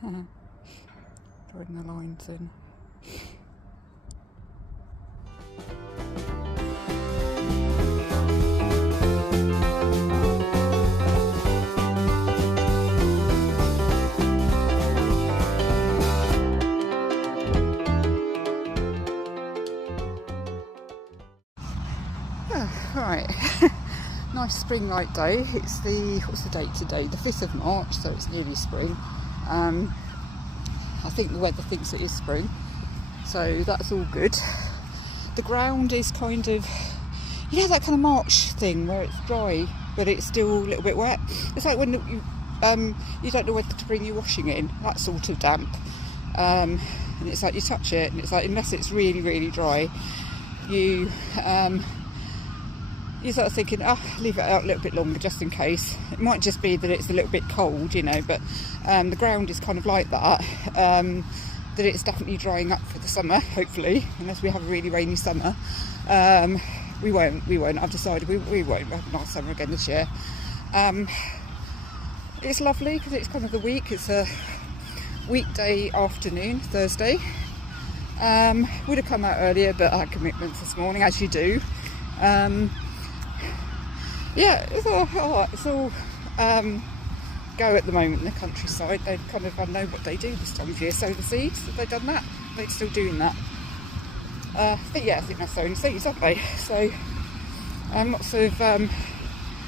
Drawing the lines in. Right, nice spring-like day. It's what's the date today? The 5th of March, so it's nearly spring. I think the weather thinks it is spring, so that's all good. The ground is kind of, you know, that kind of March thing where it's dry but it's still a little bit wet. It's like when you don't know whether to bring your washing in, that sort of damp. And it's like you touch it and it's like, unless it's really, really dry, you start thinking, leave it out a little bit longer just in case. It might just be that it's a little bit cold, you know, but the ground is kind of like that, that it's definitely drying up for the summer, hopefully, unless we have a really rainy summer. We won't. I've decided we won't have a nice summer again this year. It's lovely because it's kind of the week. It's a weekday afternoon, Thursday. Would have come out earlier, but I had commitments this morning, as you do. Yeah, it's all go at the moment in the countryside. They kind of, I know what they do this time of year, sow the seeds. Have they done that? They're still doing that. I think they're sowing seeds, aren't they? So lots of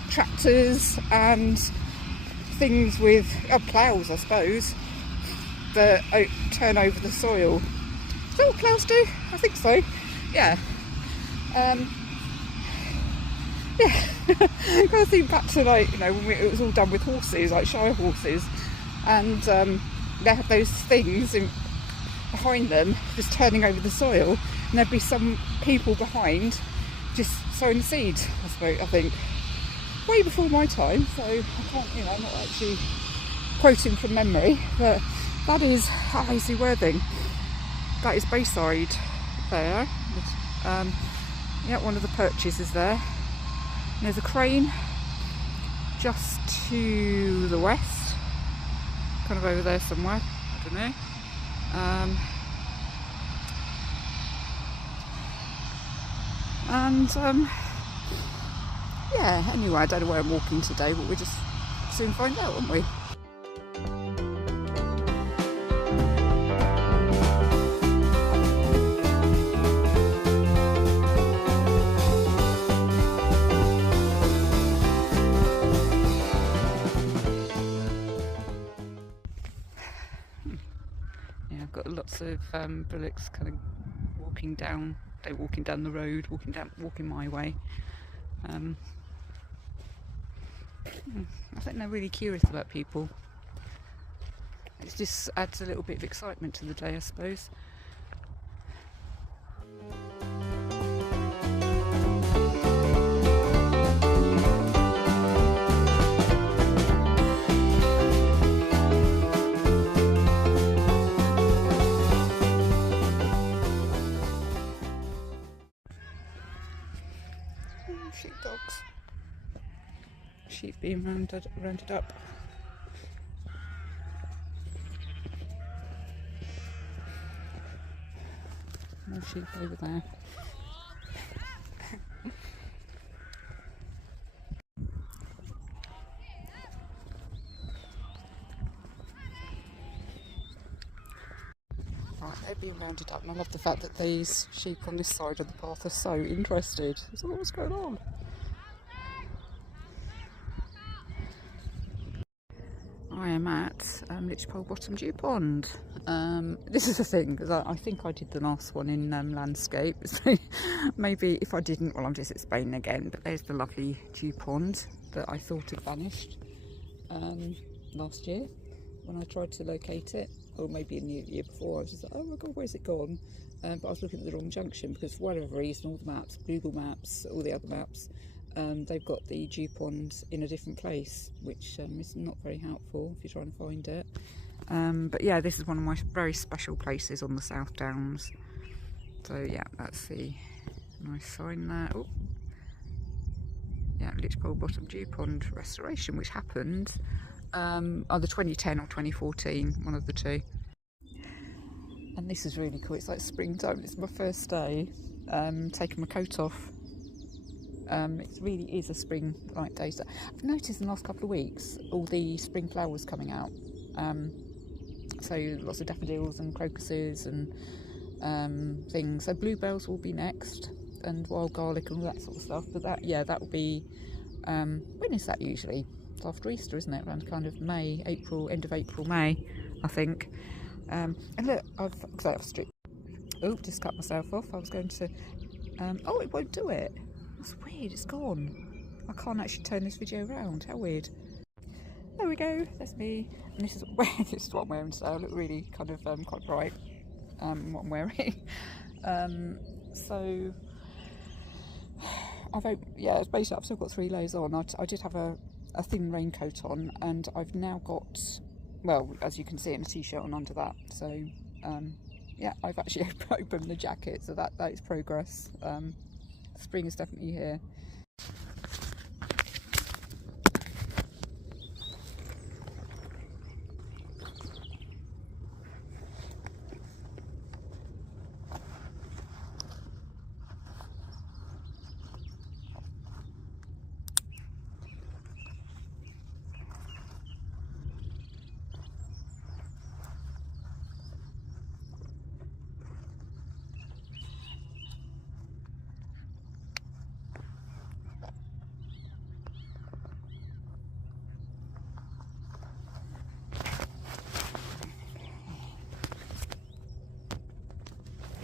tractors and things with ploughs, I suppose, that turn over the soil. Is that what ploughs do? I think so. Yeah. Yeah, I kind of think back to, like, you know, when it was all done with horses, like shire horses, and they had those things behind them just turning over the soil, and there'd be some people behind just sowing the seeds, I suppose, I think. Way before my time, so I can't, you know, I'm not actually quoting from memory, but that is Hazy Worthing. That is Bayside there. Yeah, one of the perches is there. There's a crane just to the west, kind of over there somewhere, I don't know. Yeah, anyway, I don't know where I'm walking today, but we'll just soon find out, won't we? I've got lots of bullocks kind of walking down. They're walking down the road, walking my way. I think they're really curious about people. It just adds a little bit of excitement to the day, I suppose. Sheepdogs. Sheep being rounded up. More sheep over there. Right, they're being rounded up, and I love the fact that these sheep on this side of the path are so interested. So what's going on? I am at Lychpole Bottom Dew Pond. This is the thing, because I think I did the last one in landscape. So maybe if I didn't, well, I'm just explaining again. But there's the lovely dew pond that I thought had vanished last year when I tried to locate it, or maybe in the year before. I was just like, oh my god, where's it gone? But I was looking at the wrong junction, because for whatever reason, all the maps, Google Maps, all the other maps, they've got the dew pond in a different place, which is not very helpful if you're trying to find it. But yeah, this is one of my very special places on the South Downs. So yeah, that's the nice sign there. Oh, yeah, Lychpole Bottom Dew Pond restoration, which happened either 2010 or 2014, one of the two. And this is really cool. It's like springtime. It's my first day taking my coat off. It really is a spring-like day. So I've noticed in the last couple of weeks all the spring flowers coming out. So lots of daffodils and crocuses and things. So bluebells will be next, and wild garlic and all that sort of stuff. But that will be, when is that usually? It's after Easter, isn't it? Around kind of May, April, end of April, May, I think. And look, I've just cut myself off. I was going to, oh, it won't do it. That's weird, it's gone. I can't actually turn this video around. How weird. There we go, that's me. And this is what I'm wearing today. I look really kind of quite bright, what I'm wearing. So basically I've still got 3 layers on. I did have a thin raincoat on, and I've now got, well, as you can see, in a t-shirt on under that. So yeah, I've actually opened the jacket, so that is progress. Spring is definitely here.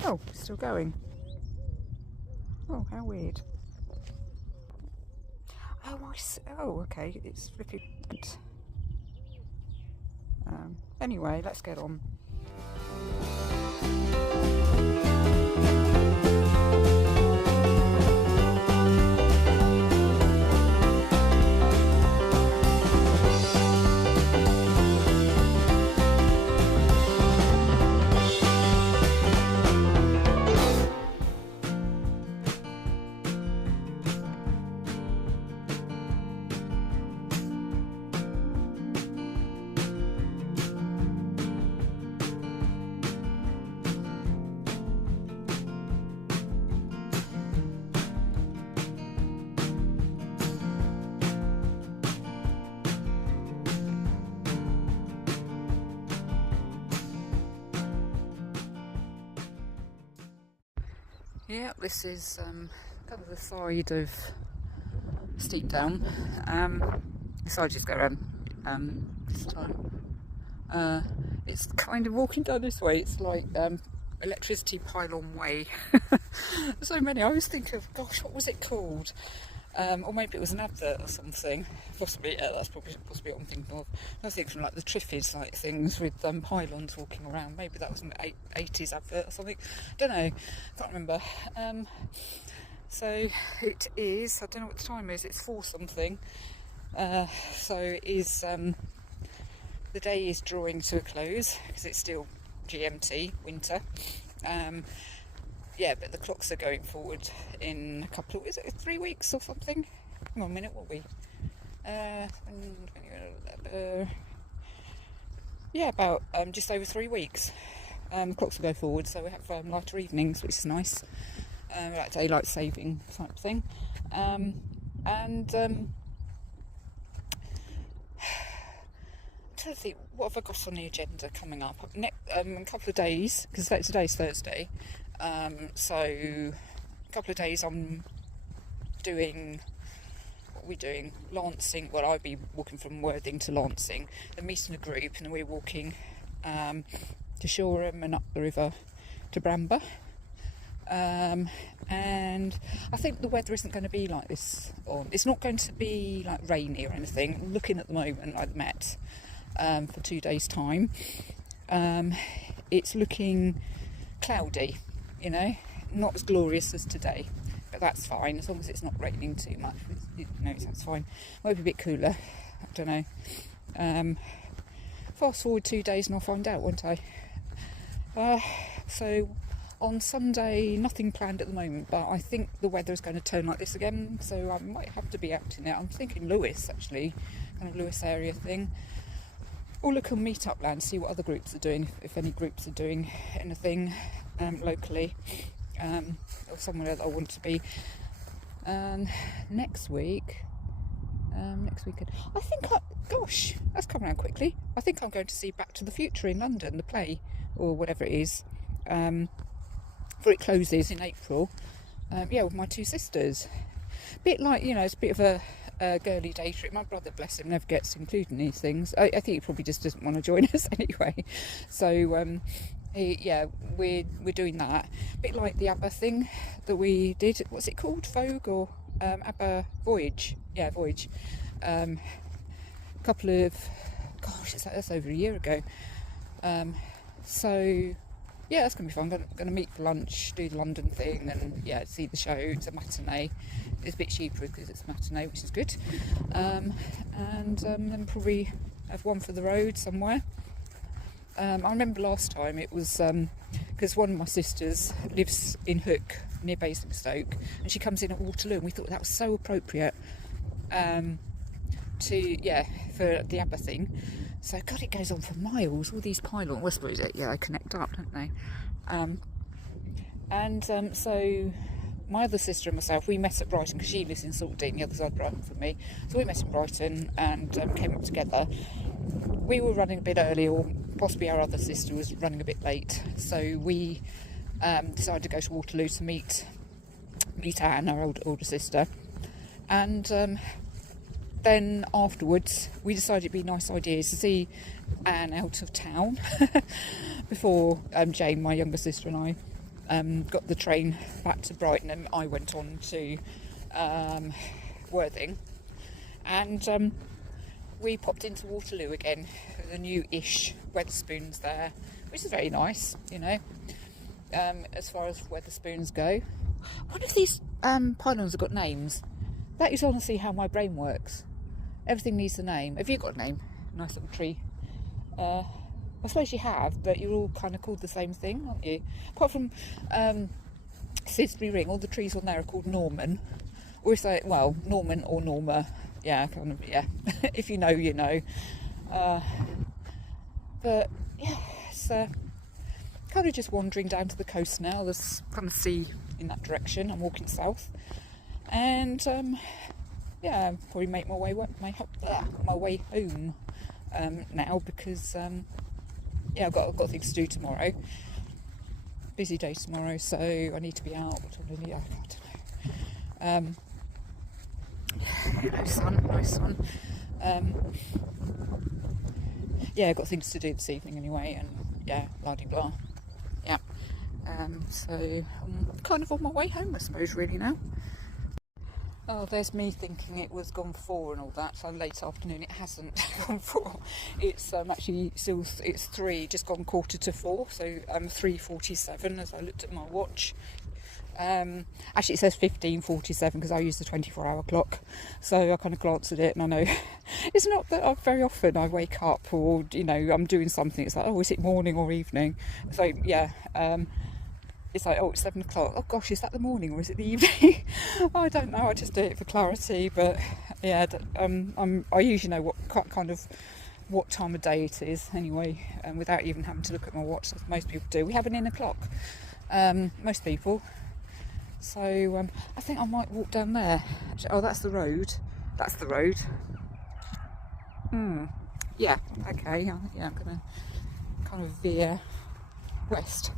Oh, still going. Oh, how weird. Oh, okay, it's flipping. Anyway, let's get on. Yeah, this is kind of the side of Steep Down. So I just go around this time. It's kind of walking down this way. It's like electricity pylon way. So many. I always think of, gosh, what was it called? Or maybe it was an advert or something. Possibly, yeah, that's possibly what I'm thinking of. I was thinking like the Triffids like things with pylons walking around. Maybe that was an 80s advert or something. Don't know. Can't remember. So it is. I don't know what the time is. It's 4 something. So it is. The day is drawing to a close because it's still GMT winter. Yeah, but the clocks are going forward in a couple of, is it 3 weeks or something? Hang on a minute, what are we? Yeah, about just over 3 weeks. Clocks will go forward, so we have lighter evenings, which is nice. Like daylight saving type thing. I'm trying to think, what have I got on the agenda coming up? A couple of days, because today's Thursday. So a couple of days I'm doing, what are we doing? Lancing. Well, I'll be walking from Worthing to Lancing. They're meeting a group and we're walking to Shoreham and up the river to Bramber. And I think the weather isn't going to be like this. It's not going to be like rainy or anything. I'm looking at the moment like the Met for 2 days time. It's looking cloudy, you know, not as glorious as today, but that's fine as long as it's not raining too much. That's fine. Might be a bit cooler, I don't know. Fast forward 2 days and I'll find out, won't I? So on Sunday, nothing planned at the moment, but I think the weather is going to turn like this again, so I might have to be out in it. I'm thinking Lewis, actually, kind of Lewis area thing. or look on Meetupland, see what other groups are doing, if any groups are doing anything locally, or somewhere that I want to be. Next weekend, I think, gosh, that's come around quickly. I think I'm going to see Back to the Future in London, the play, or whatever it is, before it closes in April. With my two sisters. Bit like, it's a bit of a girly day trip. My brother, bless him, never gets included in these things. I think he probably just doesn't want to join us anyway. So we're doing that. Bit like the ABBA thing that we did. What's it called? Vogue or ABBA Voyage? Yeah, Voyage. Couple of, gosh, that's over a year ago. Yeah, that's going to be fun. I'm going to meet for lunch, do the London thing, and see the show. It's a matinee. It's a bit cheaper because it's a matinee, which is good. And then probably have one for the road somewhere. I remember last time it was because one of my sisters lives in Hook near Basingstoke, and she comes in at Waterloo, and we thought that was so appropriate for the ABBA thing. So, God, it goes on for miles, all these pylons. Well, I suppose they connect up, don't they? So my other sister and myself, we met at Brighton, because she lives in Sompting, the other side of Brighton from me. So we met in Brighton and came up together. We were running a bit early, or possibly our other sister was running a bit late. So we decided to go to Waterloo to meet Anne, our older sister. And then afterwards we decided it'd be a nice idea to see Anne out of town before Jane, my younger sister, and I got the train back to Brighton, and I went on to Worthing, and we popped into Waterloo again with the new-ish Wetherspoons there, which is very nice, as far as Wetherspoons go. What if these pylons have got names? That is honestly how my brain works. Everything needs a name. Have you got a name? Nice little tree. I suppose you have, but you're all kind of called the same thing, aren't you? Apart from Sisbury Ring, all the trees on there are called Norman. Or is that, Norman or Norma. Yeah, kind of, yeah. If you know, you know. But, yeah, it's kind of just wandering down to the coast now. There's kind of sea in that direction. I'm walking south. And, probably make my way home now, because I've got things to do tomorrow. Busy day tomorrow, so I need to be out. I don't know. No sun. I've got things to do this evening anyway, and blah-de-blah. Yeah. So I'm kind of on my way home, I suppose, really now. Oh, there's me thinking it was gone 4 and all that. So late afternoon, it hasn't gone 4. It's actually still, it's 3, just gone 3:45. So 3:47 as I looked at my watch. Actually, it says 15:47 because I use the 24-hour clock. So I kind of glanced at it, and I know it's not that very often I wake up, or I'm doing something. It's like, oh, is it morning or evening? So yeah. It's like, oh, it's 7 o'clock. Oh gosh, is that the morning or is it the evening? I don't know. I just do it for clarity. But yeah, I usually know what time of day it is anyway, without even having to look at my watch, as most people do. We have an inner clock, most people. So I think I might walk down there. Oh, that's the road. That's the road. Yeah. Okay. Yeah, I'm gonna kind of veer west.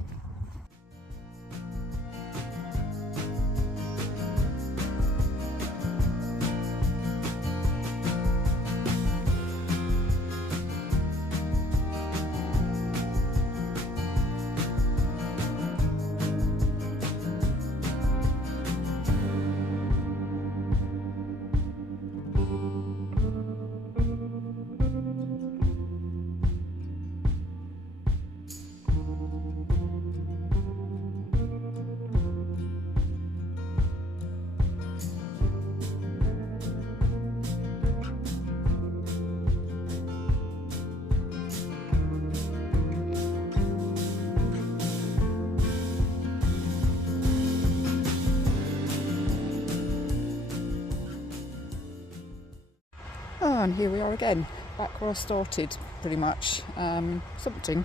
Oh, and here we are again. back where I started, pretty much. Sompting.